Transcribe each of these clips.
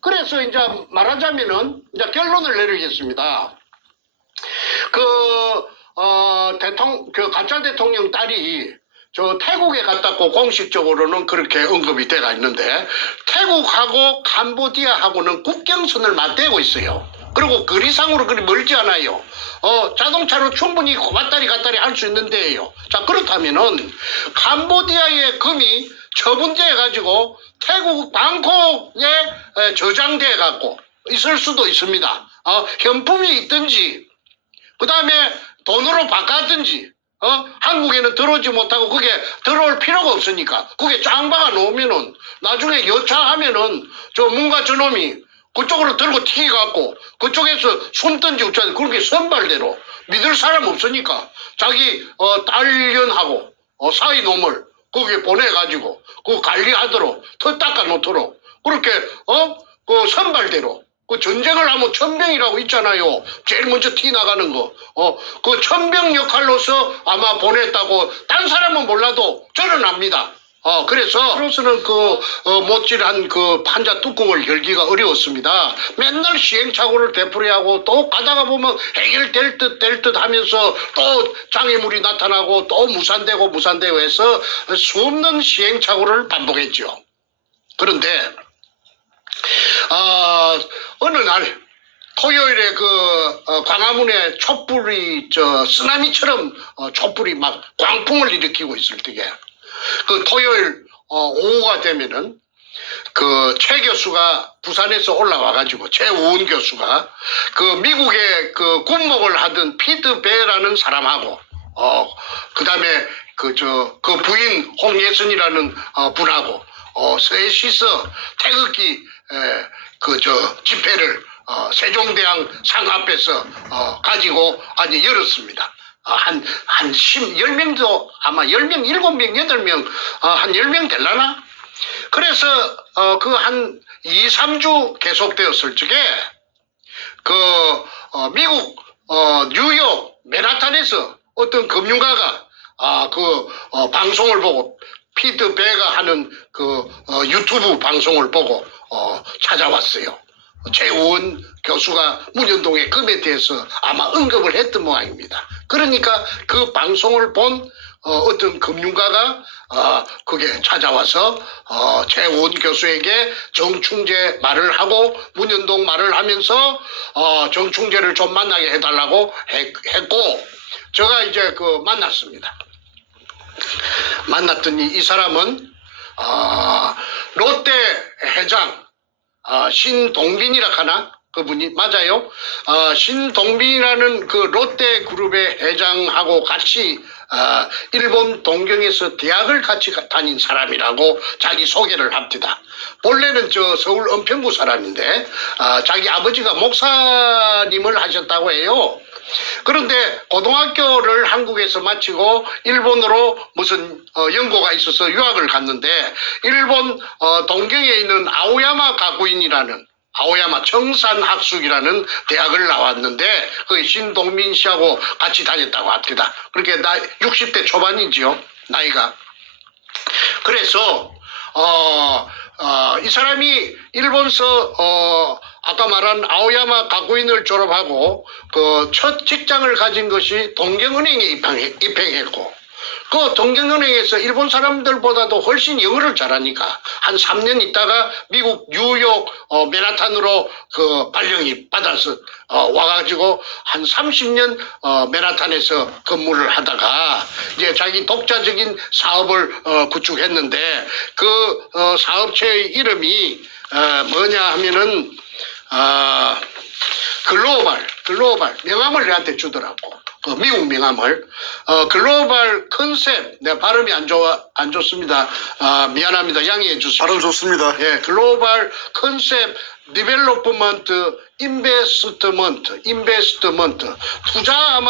그래서 이제 말하자면은 이제 결론을 내리겠습니다. 그 가짜 대통령 딸이 저 태국에 갔다고 공식적으로는 그렇게 언급이 돼가 있는데, 태국하고 캄보디아하고는 국경선을 맞대고 있어요. 그리고 거리상으로 그리 멀지 않아요. 자동차로 충분히 왔다리 갔다리 할 수 있는데요. 자, 그렇다면은 캄보디아의 금이 처분돼 가지고 태국 방콕에 저장돼 갖고 있을 수도 있습니다. 현품이 있든지 그 다음에 돈으로 바꿨든지, 한국에는 들어오지 못하고 그게 들어올 필요가 없으니까 그게 짱 박아 놓으면은 나중에 여차하면은 저 뭔가 저놈이 그쪽으로 들고 튀겨갖고 그쪽에서 숨든지 어쩌든지 그렇게 선발대로 믿을 사람 없으니까 자기 딸년하고 사이 놈을 거기에 보내가지고 그 관리하도록 터 닦아 놓도록 그렇게 그 선발대로 그 전쟁을 하면 천병이라고 있잖아요. 제일 먼저 티 나가는 거. 그 천병 역할로서 아마 보냈다고 딴 사람은 몰라도 저는 압니다. 그래서는 못질한 그 판자 뚜껑을 열기가 어려웠습니다. 맨날 시행착오를 되풀이하고 또 가다가 보면 해결될 듯 하면서 또 장애물이 나타나고 또 무산되고 해서 수없는 시행착오를 반복했죠. 그런데 어느 날 토요일에 광화문에 촛불이 쓰나미처럼 촛불이 막 광풍을 일으키고 있을 때에 그 토요일 오후가 되면은 그 최 교수가 부산에서 올라와가지고 최우은 교수가 그 미국의 그 군목을 하던 피트 베라는 사람하고 그 다음에 그 부인 홍예선이라는 분하고 셋이서 태극기 집회를 세종대왕 상 앞에서 가지고 열었습니다. 한 10명도 아마 10명, 7명, 8명, 한 10명 될라나? 그래서 한 2, 3주 계속되었을 적에 미국 뉴욕 맨하탄에서 어떤 금융가가 방송을 보고 피트 베가 하는 유튜브 방송을 보고 찾아왔어요. 최우원 교수가 문현동의 금에 대해서 아마 언급을 했던 모양입니다. 그러니까 그 방송을 본 어떤 금융가가 그게 찾아와서 최우원 교수에게 정충재 말을 하고 문현동 말을 하면서 정충재를 좀 만나게 해달라고 했고, 제가 이제 만났습니다. 만났더니 이 사람은 롯데 회장 신동빈이라 하나? 그분이 맞아요. 신동빈이라는 그 롯데그룹의 회장하고 같이 일본 동경에서 대학을 같이 다닌 사람이라고 자기 소개를 합니다. 본래는 서울 은평구 사람인데 자기 아버지가 목사님을 하셨다고 해요. 그런데 고등학교를 한국에서 마치고 일본으로 무슨 연고가 있어서 유학을 갔는데 일본 동경에 있는 아오야마 가구인이라는 아오야마 청산학숙이라는 대학을 나왔는데 그 신동민 씨하고 같이 다녔다고 합니다. 그렇게 60대 초반이지요, 나이가. 그래서 이 사람이 일본서 아까 말한 아오야마 가구인을 졸업하고 그 첫 직장을 가진 것이 동경은행에 입행했고, 그 동경은행에서 일본 사람들보다도 훨씬 영어를 잘하니까 한 3년 있다가 미국 뉴욕 맨하탄으로 발령이 받아서 와가지고 한 30년 맨하탄에서 근무를 하다가 이제 자기 독자적인 사업을 구축했는데 그 사업체의 이름이 뭐냐 하면은 글로벌 명함을 내한테 주더라고. 미국 명함을. 글로벌 컨셉, 내 발음이 안 좋습니다. 미안합니다. 양해해 주세요. 발음 좋습니다. 예, 글로벌 컨셉 디벨로프먼트 인베스트먼트 투자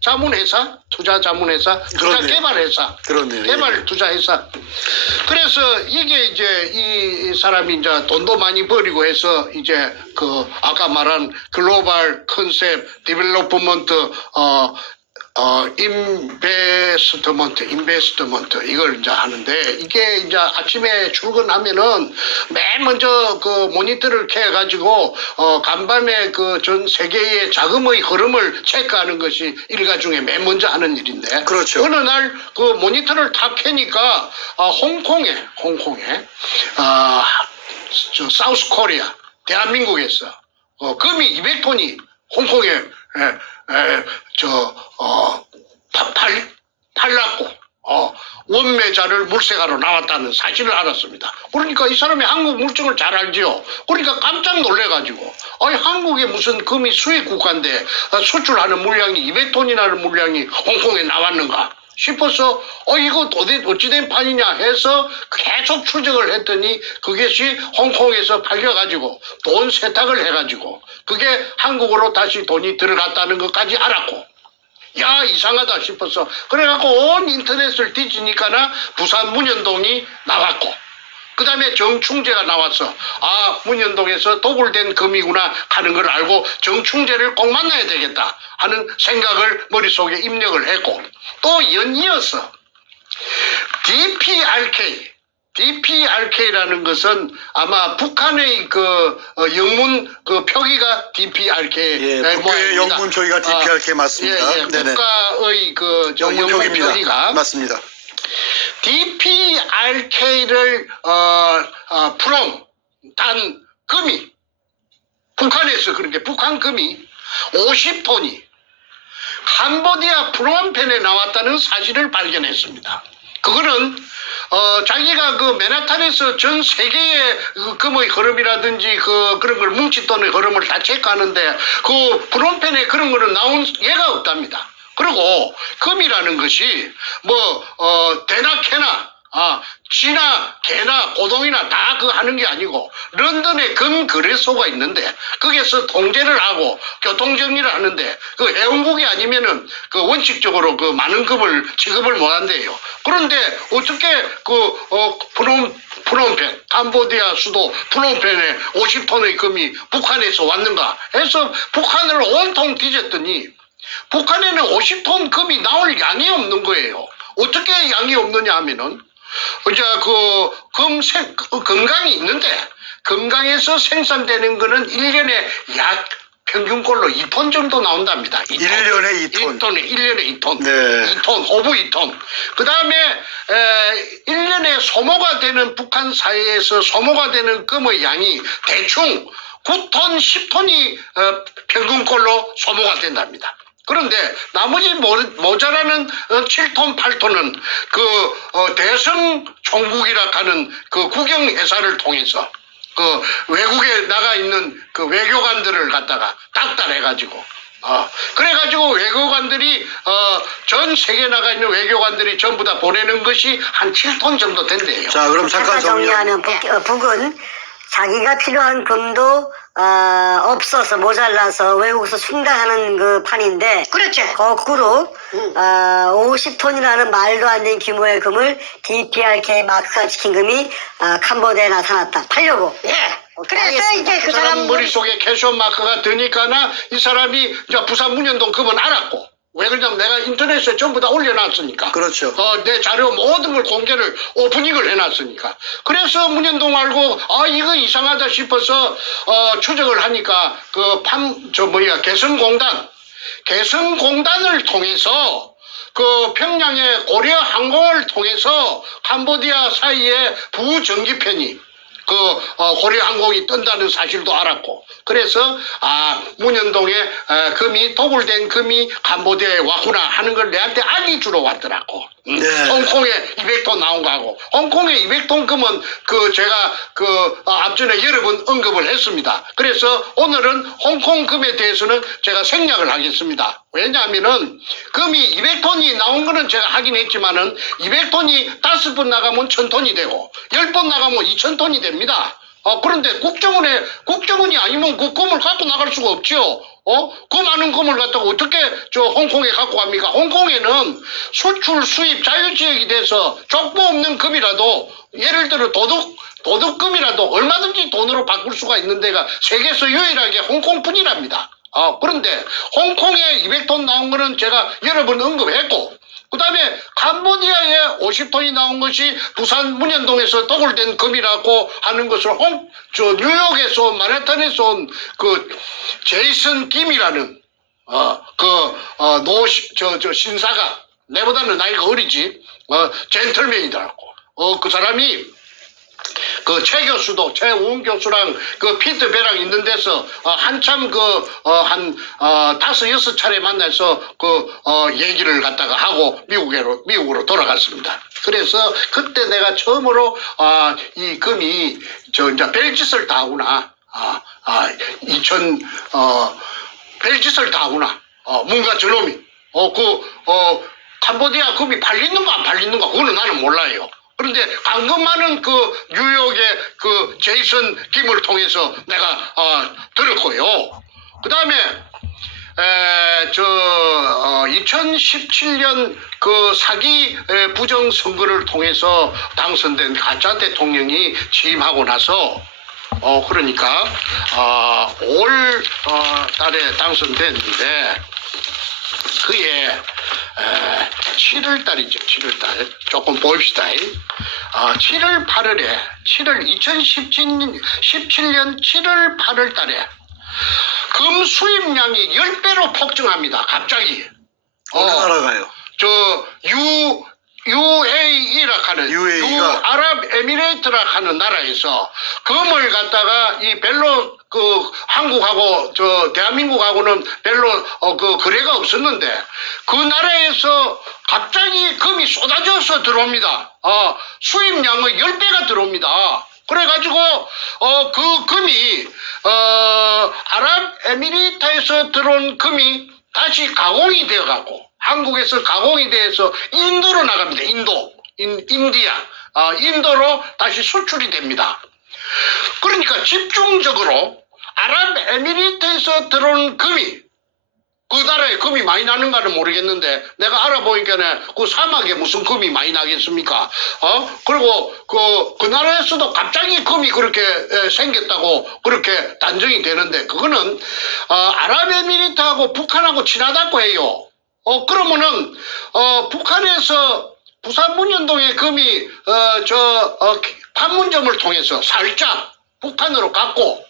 자문회사 투자 개발회사 그렇네요. 개발 투자회사. 그래서 이게 이제 이 사람이 이제 돈도 많이 버리고 해서 이제 아까 말한 글로벌 컨셉 디벨로프먼트 인베스트먼트 이걸 이제 하는데 이게 이제 아침에 출근하면은 맨 먼저 그 모니터를 켜가지고 간밤에 그 전 세계의 자금의 흐름을 체크하는 것이 일가 중에 맨 먼저 하는 일인데. 그렇죠. 어느 날 그 모니터를 다 켜니까 홍콩에 저 사우스 코리아 대한민국에서 금이 200톤이 홍콩에 팔랐고 원매자를 물색하러 나왔다는 사실을 알았습니다. 그러니까 이 사람이 한국 물정을 잘 알지요. 그러니까 깜짝 놀래가지고 아니 한국에 무슨 금이 수입 국가인데 수출하는 물량이 200톤이라는 물량이 홍콩에 나왔는가 싶어서 이거 어찌된 판이냐 해서 계속 추적을 했더니 그것이 홍콩에서 팔려가지고 돈 세탁을 해가지고 그게 한국으로 다시 돈이 들어갔다는 것까지 알았고 야 이상하다 싶어서 그래갖고 온 인터넷을 뒤지니까나 부산 문현동이 나왔고 그 다음에 정충재가 나와서 문현동에서 도굴된 금이구나 하는 걸 알고 정충재를 꼭 만나야 되겠다 하는 생각을 머릿속에 입력을 했고 또 연이어서 DPRK라는 것은 아마 북한의 그 영문 그 표기가 DPRK 국교의 영문 표기가 DPRK 맞습니다. 국가의 그 영문 표기가 맞습니다. DPRK를 단 금이 북한에서 그런 게 북한 금이 50톤이 캄보디아 프놈펜에 나왔다는 사실을 발견했습니다. 그거는 자기가 그 맨하탄에서 전 세계의 그 금의 흐름이라든지 그런 걸 뭉칫돈의 흐름을 다 체크하는데 그 프놈펜에 그런 거는 나온 예가 없답니다. 그리고 금이라는 것이 대나 캐나 쥐나 개나 고동이나 다 그 하는 게 아니고 런던에 금 거래소가 있는데 거기에서 통제를 하고 교통정리를 하는데 그 회원국이 아니면은 그 원칙적으로 그 많은 금을 지급을 못 한대요. 그런데 어떻게 프놈펜 캄보디아 수도 프놈펜에 50톤의 금이 북한에서 왔는가 해서 북한을 온통 뒤졌더니 북한에는 50톤 금이 나올 양이 없는 거예요. 어떻게 양이 없느냐 하면은 이제 금강이 있는데 금강에서 생산되는 거는 1년에 약 평균꼴로 2톤 정도 나온답니다. 1년에 2톤. 1년에 2톤. 네. 2톤, 호부 2톤. 그 다음에 1년에 소모가 되는 북한 사회에서 소모가 되는 금의 양이 대충 9톤, 10톤이 평균꼴로 소모가 된답니다. 그런데 나머지 모자라는 7톤, 8톤은 대성 총국이라 하는 그 국영회사를 통해서 외국에 나가 있는 그 외교관들을 갖다가 닥달해가지고 그래가지고 외교관들이 전 세계에 나가 있는 외교관들이 전부 다 보내는 것이 한 7톤 정도 된대요. 자, 그럼 잠깐 정리하면 북은 자기가 필요한 금도 없어서 모자라서 외국에서 충당하는 그 판인데 그렇죠. 거꾸로 50톤이라는 말도 안 되는 규모의 금을 DPRK 마크가 찍힌 금이 캄보디아에 나타났다. 팔려고. 예. 그래서 이제 그 사람 머릿속에 캐쇼 마크가 드니까나 이 사람이 이제 부산 문현동 금은 알았고 왜 그러냐면 내가 인터넷에 전부 다 올려놨으니까. 그렇죠. 내 자료 모든 걸 공개를 오프닝을 해놨으니까. 그래서 문현동 알고 이거 이상하다 싶어서 추적을 하니까 개성공단을 통해서 평양의 고려 항공을 통해서 캄보디아 사이에 부정기편이 고려 항공이 뜬다는 사실도 알았고 그래서 문현동에 금이 도굴된 금이 캄보디아에 왔구나 하는 걸 내한테 알기 주러 왔더라고. 네. 홍콩에 200톤 나온 거하고 홍콩에 200톤 금은 제가 앞전에 여러 번 언급을 했습니다. 그래서 오늘은 홍콩 금에 대해서는 제가 생략을 하겠습니다. 왜냐하면은 금이 200톤이 나온 거는 제가 하긴 했지만은 200톤이 5번 나가면 1000톤이 되고 10번 나가면 2000톤이 됩니다. 그런데 국정원이 아니면 그 금을 갖고 나갈 수가 없죠. 그 많은 금을 갖다가 어떻게 홍콩에 갖고 갑니까? 홍콩에는 수출 수입 자유지역이 돼서 족보 없는 금이라도 예를 들어 도둑금이라도 얼마든지 돈으로 바꿀 수가 있는 데가 세계에서 유일하게 홍콩뿐이랍니다. 그런데 홍콩에 200톤 나온 거는 제가 여러 번 언급했고, 그 다음에 캄보디아에 50톤이 나온 것이 부산 문현동에서 도굴된 금이라고 하는 것을 뉴욕에서 온, 마네탄에서 온 그 제이슨 김이라는 신사가, 내보다는 나이가 어리지, 젠틀맨이더라고. 그 사람이 그 최 교수도, 최우은 교수랑 그 피트 배랑 있는 데서 한참 한 5-6차례 만나서 얘기를 갖다가 하고 미국으로 돌아갔습니다. 그래서 그때 내가 처음으로 이 금이 이제 별짓을 다 하구나. 별짓을 다 하구나. 뭔가 저놈이 캄보디아 금이 팔리는가 안 팔리는가 그거는 나는 몰라요. 그런데 방금 많은 그 뉴욕의 그 제이슨 김을 통해서 내가 들었고요. 그 다음에 2017년 그 사기 부정 선거를 통해서 당선된 가짜 대통령이 취임하고 나서 그러니까 올 달에 당선됐는데 그게 7월달이죠. 7월달 조금 봅시다. 7월 8월에 2017년 7월 8월달에 금 수입량이 10배로 폭증합니다. 갑자기. 어느 나라가요? UAE라 하는 유아랍에미레이트라 하는 나라에서 금을 갖다가 이 별로 한국하고 대한민국하고는 별로 거래가 없었는데 그 나라에서 갑자기 금이 쏟아져서 들어옵니다. 수입량의 10배가 들어옵니다. 그래가지고 그 금이 아랍에미리트에서 들어온 금이 다시 가공이 되어갖고 한국에서 가공이 돼서 인도로 나갑니다. 인도로 다시 수출이 됩니다. 그러니까 집중적으로 아랍에미리트에서 들어온 금이, 그 나라에 금이 많이 나는가는 모르겠는데 내가 알아보니까 그 사막에 무슨 금이 많이 나겠습니까? 그리고 그 나라에서도 갑자기 금이 그렇게 생겼다고 그렇게 단정이 되는데 그거는 아랍에미리트하고 북한하고 친하다고 해요. 그러면은 북한에서 부산 문현동의 금이 판문점을 통해서 살짝 북한으로 갔고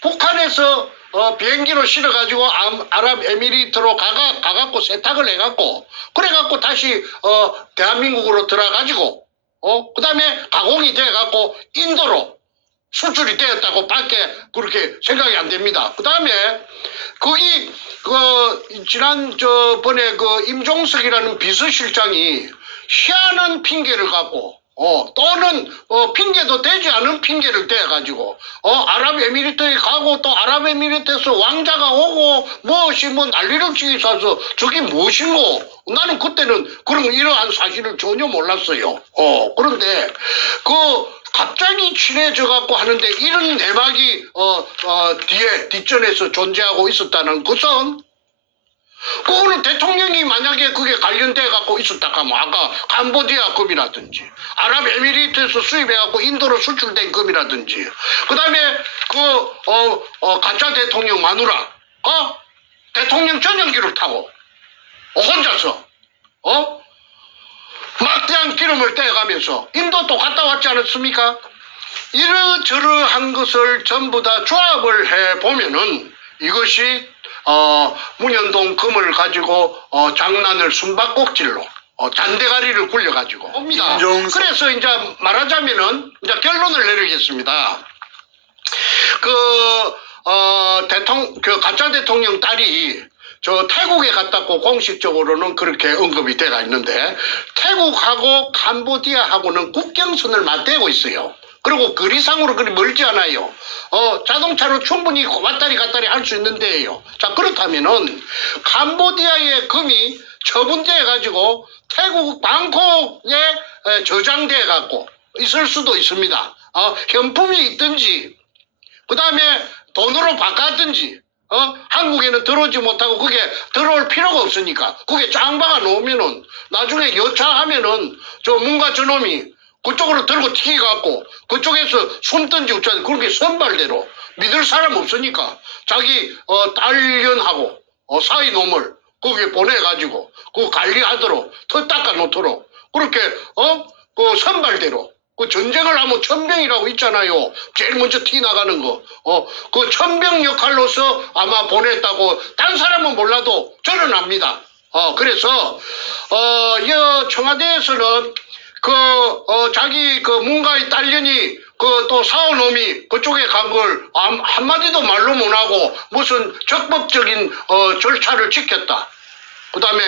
북한에서 비행기로 실어가지고 아랍에미리트로 가갖고 세탁을 해갖고 그래갖고 다시 대한민국으로 들어가지고 그 다음에 가공이 돼갖고 인도로 수출이 되었다고 밖에 그렇게 생각이 안 됩니다. 그 다음에 지난번에 임종석이라는 비서실장이 희한한 핑계를 갖고 또는 핑계도 되지 않은 핑계를 대가지고 아랍에미리트에 가고 또 아랍에미리트에서 왕자가 오고 무엇이 난리를 치기서 저게 무엇인고 나는 그때는 이러한 사실을 전혀 몰랐어요. 그런데 갑자기 친해져 갖고 하는데 이런 내막이 뒷전에서 존재하고 있었다는 것은 그거는 대통령이 만약에 그게 관련돼 갖고 있었다 하면 아까 캄보디아 금이라든지 아랍에미리트에서 수입해 갖고 인도로 수출된 금이라든지 그다음에 가짜 대통령 마누라 대통령 전용기를 타고 혼자서 막대한 기름을 떼어가면서 인도도 갔다 왔지 않았습니까? 이러저러한 것을 전부 다 조합을 해보면은 이것이 문현동 금을 가지고 장난을 숨바꼭질로 잔대가리를 굴려가지고 옵니다. 그래서 이제 말하자면은 이제 결론을 내리겠습니다. 가짜 대통령 딸이 태국에 갔다고 공식적으로는 그렇게 언급이 돼가 있는데 태국하고 캄보디아하고는 국경선을 맞대고 있어요. 그리고 거리상으로 그리 멀지 않아요. 자동차로 충분히 왔다리 갔다리 할 수 있는 데예요. 자, 그렇다면은 캄보디아의 금이 처분돼 가지고 태국 방콕에 저장돼 갖고 있을 수도 있습니다. 현품이 있든지 그 다음에 돈으로 바꿨든지 한국에는 들어오지 못하고 그게 들어올 필요가 없으니까 그게 짱 박아 놓으면은 나중에 여차하면은 뭔가 저놈이 그쪽으로 들고 튀겨갖고 그쪽에서 숨든지 어쩌든지 그렇게 선발대로 믿을 사람 없으니까 자기 딸년하고 사이 놈을 거기에 보내가지고 그 관리하도록 터 닦아놓도록 그렇게 그 선발대로 그 전쟁을 하면 천병이라고 있잖아요. 제일 먼저 티 나가는 거. 그 천병 역할로서 아마 보냈다고 딴 사람은 몰라도 저는 압니다. 그래서 이 청와대에서는 자기 문가의 딸년이 또 사오놈이 그쪽에 간 걸 한마디도 말로 못하고 무슨 적법적인 절차를 지켰다. 그 다음에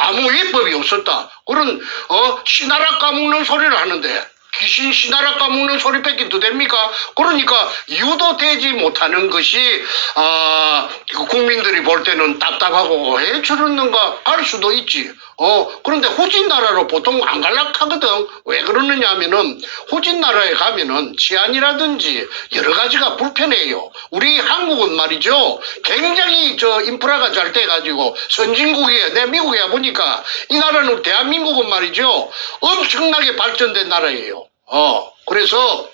아무 위법이 없었다. 그런 씨나라 까먹는 소리를 하는데 귀신 씨나라 까먹는 소리밖에 더 됩니까? 그러니까 유도되지 못하는 것이 국민들이 볼 때는 답답하고 왜 저러는가 할 수도 있지. 그런데 후진 나라로 보통 안 갈락하거든. 왜 그러느냐 하면은 후진 나라에 가면은 치안이라든지 여러 가지가 불편해요. 우리 한국은 말이죠. 굉장히 인프라가 잘 돼가지고 선진국이에요. 내 미국에 보니까 이 나라는 대한민국은 말이죠. 엄청나게 발전된 나라예요. 그래서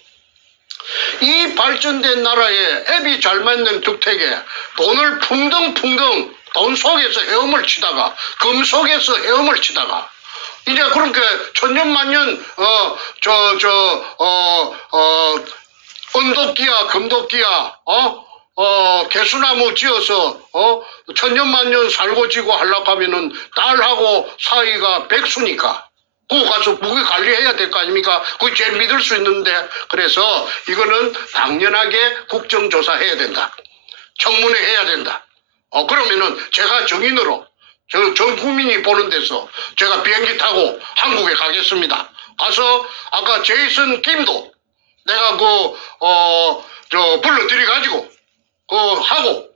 이 발전된 나라에 앱이 잘 맞는 주택에 돈을 풍덩풍덩 돈 속에서 헤엄을 치다가 금 속에서 헤엄을 치다가 이제 그렇게 천년만년 은도끼야 금도끼야 개수나무 지어서 천년만년 살고 지고 하려고 하면은 딸하고 사이가 백수니까 그거 가서 무기 관리해야 될 거 아닙니까? 그거 제일 믿을 수 있는데 그래서 이거는 당연하게 국정조사해야 된다. 청문회 해야 된다. 그러면은 제가 정인으로 전 국민이 보는 데서 제가 비행기 타고 한국에 가겠습니다. 가서 아까 제이슨 김도 내가 불러들여가지고 하고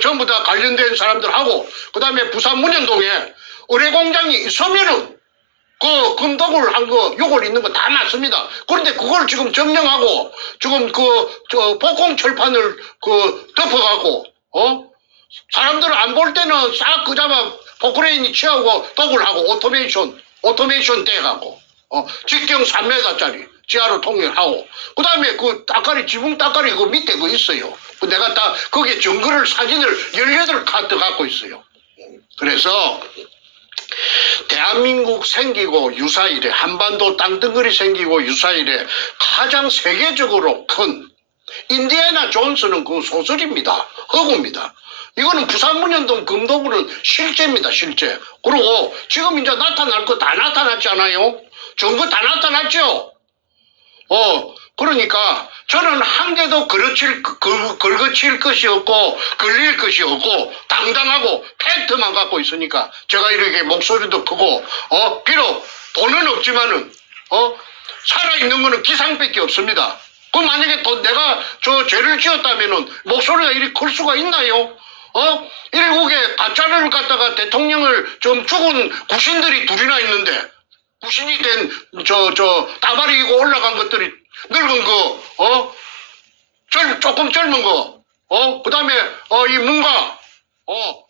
전부 다 관련된 사람들 하고 그 다음에 부산 문현동에 의뢰공장이 있으면은 금독을 한 거, 요걸 있는 거 다 맞습니다. 그런데 그걸 지금 점령하고, 지금 복공 철판을 덮어가고, 사람들 안 볼 때는 싹 그자마 포크레인이 취하고 독을 하고 오토메이션 떼가고, 직경 3m짜리 지하로 통일하고, 그 다음에 지붕 따까리 그 밑에 있어요. 내가 다 거기에 증거를 사진을 18카드 갖고 있어요. 그래서, 대한민국 생기고 유사일에 한반도 땅덩어리 생기고 유사일에 가장 세계적으로 큰 인디애나 존스는 그 소설입니다. 허구입니다. 이거는 부산 문현동 금도구는 실제입니다. 실제. 그리고 지금 이제 나타날 거 다 나타났잖아요. 전부 다 나타났죠. 그러니까 저는 한 개도 긁어칠 것이 없고 걸릴 것이 없고 당당하고 팩트만 갖고 있으니까 제가 이렇게 목소리도 크고 비록 돈은 없지만은 살아있는 거는 기상밖에 없습니다. 그럼 만약에 내가 죄를 지었다면은 목소리가 이리 클 수가 있나요? 일국에 가짜를 갖다가 대통령을 좀 죽은 구신들이 둘이나 있는데 구신이 된 따발이고 올라간 것들이 늙은 거, 조금 젊은 거, 그 다음에, 이 문가,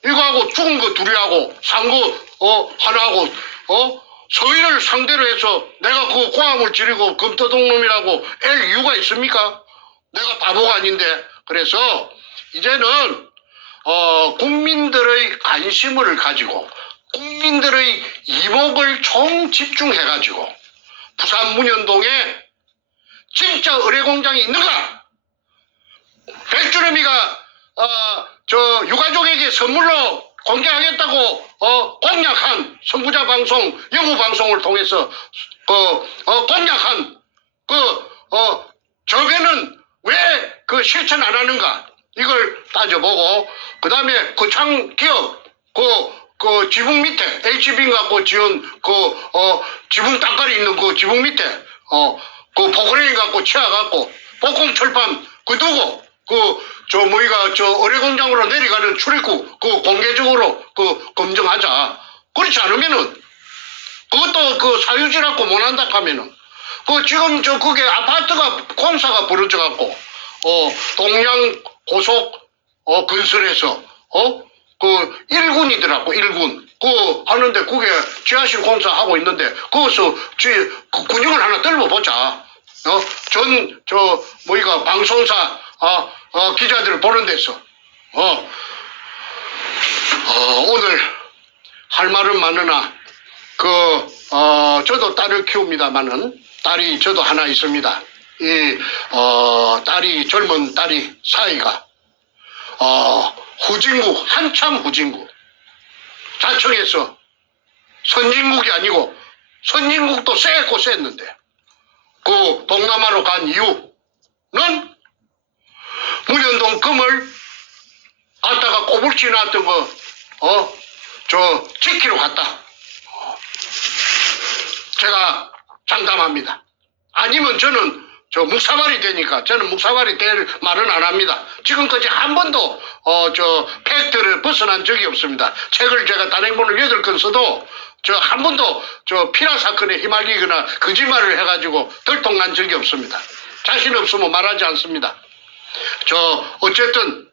이거하고 죽은 거 둘이 하고, 산 거, 하나하고, 서희를 상대로 해서 내가 그 고함을 지르고 금토동놈이라고 앨 이유가 있습니까? 내가 바보가 아닌데. 그래서, 이제는, 국민들의 관심을 가지고, 국민들의 이목을 총 집중해가지고, 부산 문현동에 진짜 의뢰공장이 있는가? 백주름이가 유가족에게 선물로 공개하겠다고 공약한 선구자 방송, 영우 방송을 통해서 공약한 저배는 왜 실천 안 하는가? 이걸 따져보고 그 다음에 창기업 지붕 밑에 HB 갖고 지은 지붕 땅깔이 있는 그 지붕 밑에 포크레인 갖고 치아갖고 복공 철판 두고 의뢰공장으로 내려가는 출입구 공개적으로 검증하자. 그렇지 않으면은 그것도 사유지라고 못한다 하면은 지금 그게 아파트가 공사가 벌어져갖고 동양 고속 건설에서 1군이더라고 1군 하는데 그게 지하실 공사하고 있는데 거기서 근육을 하나 떨궈보자. 방송사 기자들을 보는 데서 오늘 할 말은 많으나 저도 딸을 키웁니다마는 딸이 저도 하나 있습니다. 이 딸이 젊은 딸이 사이가 후진국 한참 후진국 자청해서 선진국이 아니고 선진국도 쎄고 쎘는데 그 동남아로 간 이유는 문현동 금을 갖다가 꼬불지 놨던 거 지키러 갔다. 제가 장담합니다. 아니면 저는 묵사발이 되니까 저는 묵사발이 될 말은 안 합니다. 지금까지 한 번도 팩트를 벗어난 적이 없습니다. 책을 제가 단행본을 8권 써도 한 번도 피라 사건에 휘말리거나 거짓말을 해가지고 들통난 적이 없습니다. 자신 없으면 말하지 않습니다. 어쨌든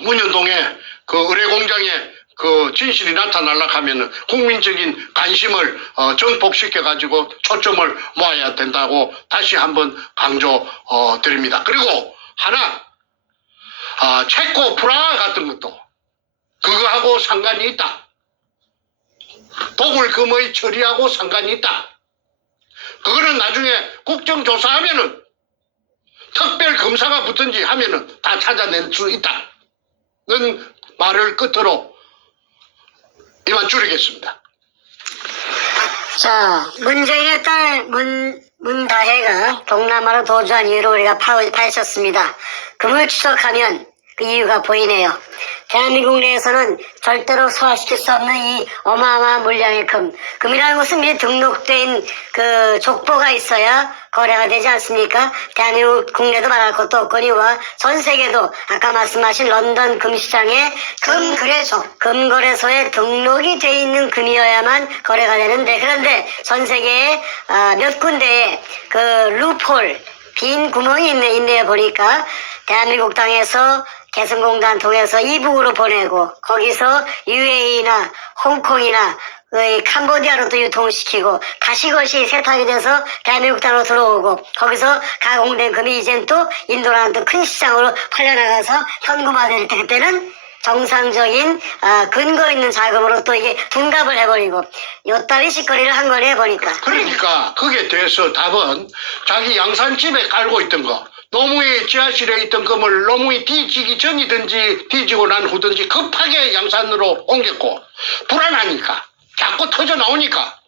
문현동에 그 의뢰 공장에 그 진실이 나타나려고 하면은 국민적인 관심을 정복시켜 가지고 초점을 모아야 된다고 다시 한번 강조 드립니다. 그리고 하나 체코 프라하 같은 것도 그거하고 상관이 있다. 도굴금의 처리하고 상관이 있다. 그거는 나중에 국정조사하면은 특별 검사가 붙든지 하면은 다 찾아낼 수 있다는 말을 끝으로 이만 줄이겠습니다. 자, 문재인의 딸 문다혜가 동남아로 도주한 이유를 우리가 파헤쳤습니다. 금을 추적하면 그 이유가 보이네요. 대한민국 내에서는 절대로 소화시킬 수 없는 이 어마어마한 물량의 금이라는 것은 미리 등록된 그 족보가 있어야 거래가 되지 않습니까? 대한민국 국내도 말할 것도 없거니와 전 세계도 아까 말씀하신 런던 금시장의 금거래소에 등록이 돼 있는 금이어야만 거래가 되는데, 그런데 전 세계에 몇 군데에 그 루폴 빈 구멍이 있네요. 보니까 대한민국 땅에서 개성공단 통해서 이북으로 보내고 거기서 UAE나 홍콩이나 캄보디아로 또 유통시키고 다시 그것이 세탁이 돼서 대한민국 땅으로 들어오고 거기서 가공된 금이 이젠 또 인도라는 또 큰 시장으로 팔려나가서 현금화될 때 그때는 정상적인 근거 있는 자금으로 또 이게 둔갑을 해버리고 요따리 짓거리를 한 거네 보니까. 그러니까 그게 돼서 답은 자기 양산집에 깔고 있던 거 노무의 지하실에 있던 금을 노무이 뒤지기 전이든지 뒤지고 난 후든지 급하게 양산으로 옮겼고 불안하니까 자꾸 터져 나오니까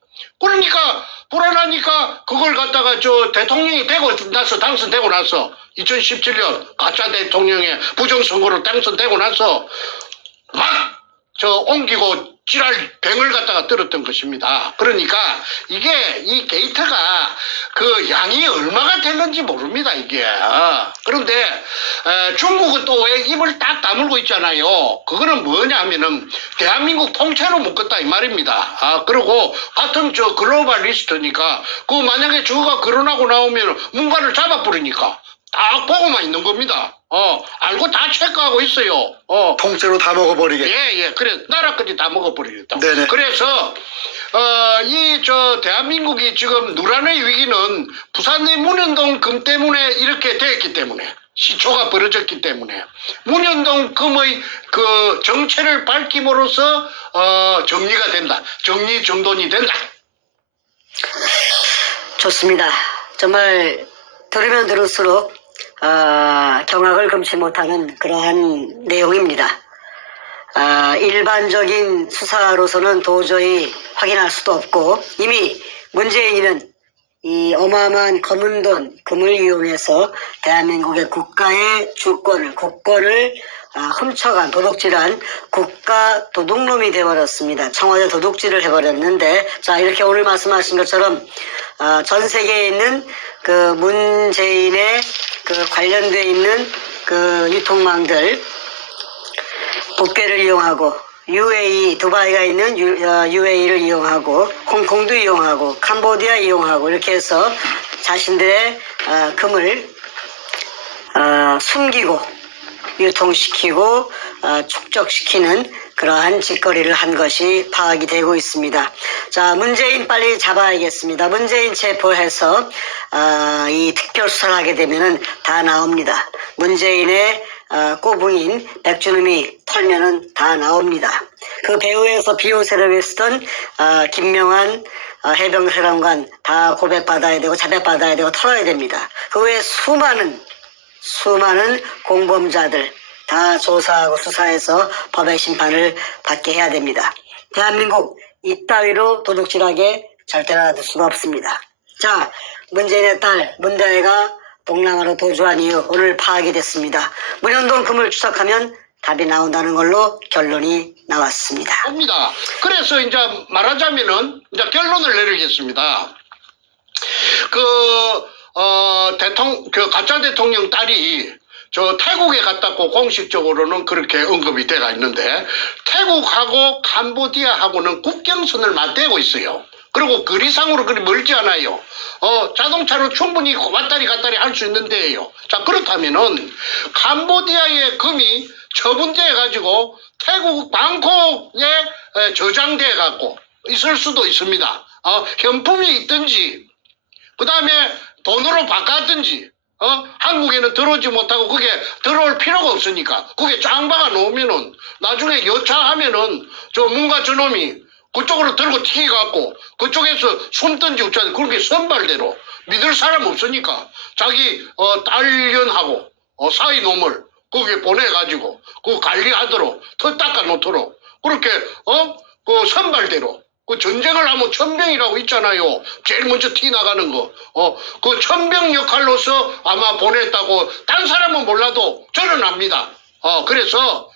그러니까 불안하니까 그걸 갖다가 대통령이 되고 나서 당선되고 나서 2017년 가짜 대통령의 부정선거로 당선되고 나서 막 옮기고 지랄 뱅을 갖다가 들었던 것입니다. 그러니까 이게 이 게이트가 그 양이 얼마가 됐는지 모릅니다 이게. 그런데 중국은 또 왜 입을 딱 다물고 있잖아요. 그거는 뭐냐 하면은 대한민국 통째로 묶었다 이 말입니다. 그리고 같은 글로벌 리스트니까 그 만약에 저거가 거론하고 나오면 문과를 잡아버리니까 딱 보고만 있는 겁니다. 알고 다 체크하고 있어요. 통째로 다 먹어버리게. 예. 그래, 나라까지 다 먹어버리겠다. 네네. 그래서, 대한민국이 지금 누란의 위기는 부산의 문현동 금 때문에 이렇게 됐기 때문에, 시초가 벌어졌기 때문에, 문현동 금의 그 정체를 밝힘으로써, 정리가 된다. 정리정돈이 된다. 좋습니다. 정말 들으면 들을수록 경악을 금치 못하는 그러한 내용입니다. 일반적인 수사로서는 도저히 확인할 수도 없고 이미 문재인은 이 어마어마한 검은 돈, 금을 이용해서 대한민국의 국가의 주권을, 국권을 훔쳐간, 도둑질한 국가 도둑놈이 되어버렸습니다. 청와대 도둑질을 해버렸는데, 자, 이렇게 오늘 말씀하신 것처럼, 전 세계에 있는 그 문재인의 그 관련되어 있는 그 유통망들, 국계를 이용하고, UAE, 두바이가 있는 UAE를 이용하고, 홍콩도 이용하고, 캄보디아 이용하고, 이렇게 해서 자신들의 금을 숨기고, 유통시키고, 축적시키는 그러한 짓거리를 한 것이 파악이 되고 있습니다. 자, 문재인 빨리 잡아야겠습니다. 문재인 체포해서 이 특별 수사를 하게 되면은 다 나옵니다. 문재인의 꼬붕인 백주놈이 털면은 다 나옵니다. 그 배후에서 비호세를 했던 김명한 해병사령관 다 고백받아야 되고 자백받아야 되고 털어야 됩니다. 그 외에 수많은 공범자들 다 조사하고 수사해서 법의 심판을 받게 해야 됩니다. 대한민국 이따위로 도둑질하게 절대 놔둘 수가 없습니다. 자, 문재인의 딸 문대회가 동남아로 도주한 이유 오늘 파악이 됐습니다. 문현동 금을 추적하면 답이 나온다는 걸로 결론이 나왔습니다. 옵니다. 그래서 이제 말하자면은 이제 결론을 내리겠습니다. 그 가짜 대통령 딸이 저 태국에 갔다고 공식적으로는 그렇게 언급이 돼가 있는데 태국하고 캄보디아하고는 국경선을 맞대고 있어요. 그리고 거리상으로 그리 멀지 않아요. 자동차로 충분히 왔다리 갔다리 할 수 있는 데예요. 자, 그렇다면은 캄보디아의 금이 처분돼 가지고 태국 방콕에 저장돼 갖고 있을 수도 있습니다. 현품이 있든지 그 다음에 돈으로 바꿨든지 한국에는 들어오지 못하고 그게 들어올 필요가 없으니까 그게 짱 박아 놓으면은 나중에 여차하면은 저 뭔가 저놈이 그쪽으로 들고 튀겨갖고 그쪽에서 숨든지 어쩌든지 그렇게 선발대로 믿을 사람 없으니까 자기 딸년하고 사이 놈을 거기에 보내가지고 그 관리하도록 터 닦아 놓도록 그렇게 그 선발대로 그 전쟁을 하면 천병이라고 있잖아요. 제일 먼저 티 나가는 거. 그 천병 역할로서 아마 보냈다고 딴 사람은 몰라도 저는 압니다. 그래서